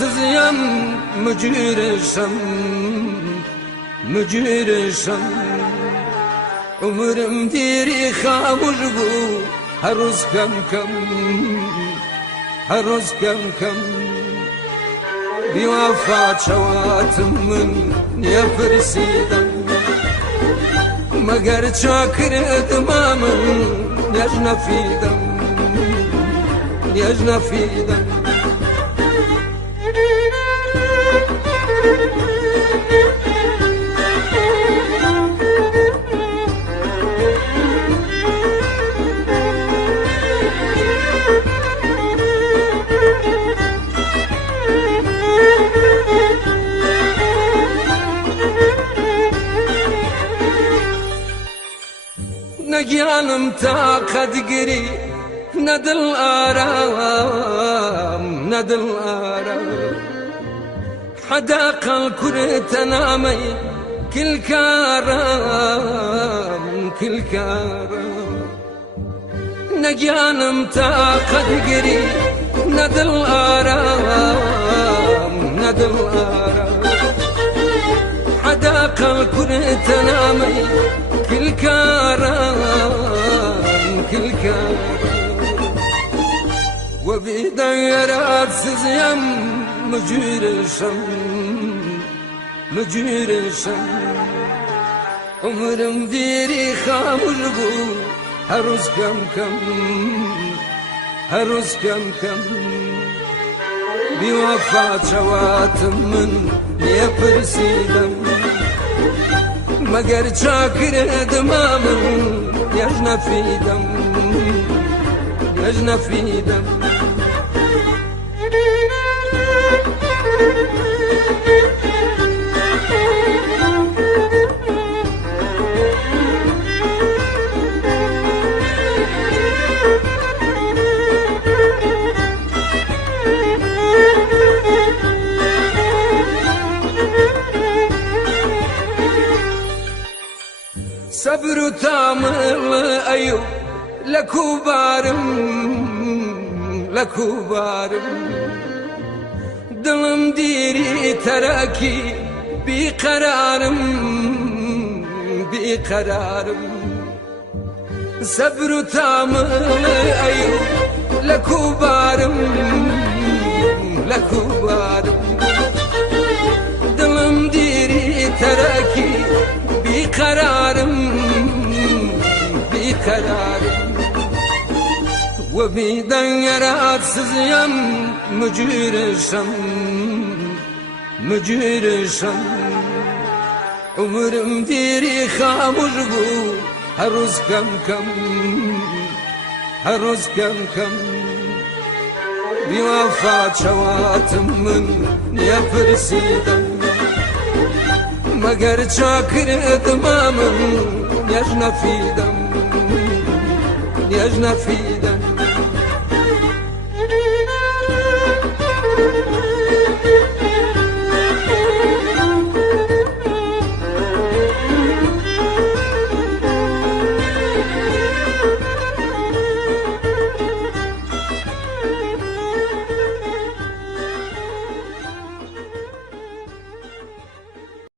سزيم مجرشم مجرشم عمرم ديري خاموش بو هروز كم كم هروز كم كم بوفات شواتم من يفرسيدم مگر شاكر دمامن يجنا في دم يجنا في دم نجيانم تاقد قري ندل آرام ندل آرام حداق الكل تنامي كل كارام كل كارام نجيانم تاقد قري ندل آرام ندل آرام حداق الكل تنامي كل كارم كل كارم وبديرات سزيم مجرشم مجرشم عمرم ديري خاموش بو هروز كم كم هروز كم كم بوفات شواتم من يفرسيدم مگر شاكر دمامن يجنا في دم يجنا في دم صبر تامل أيوب لكوبارم لكوبارم دلم ديري تراكي بقرارم بقرارم صبر تامل أيوب لكوبارم لكوبارم دلم ديري تراكي بقرارم بقرارم وبديرات سزيم مجرشم مجرشم عمرم ديري خاموش بو هروز كم كم هروز كم كم بوفات شواتم من يفرسيدم مگر شاكر دمامن يجنا في دم يجنا في دم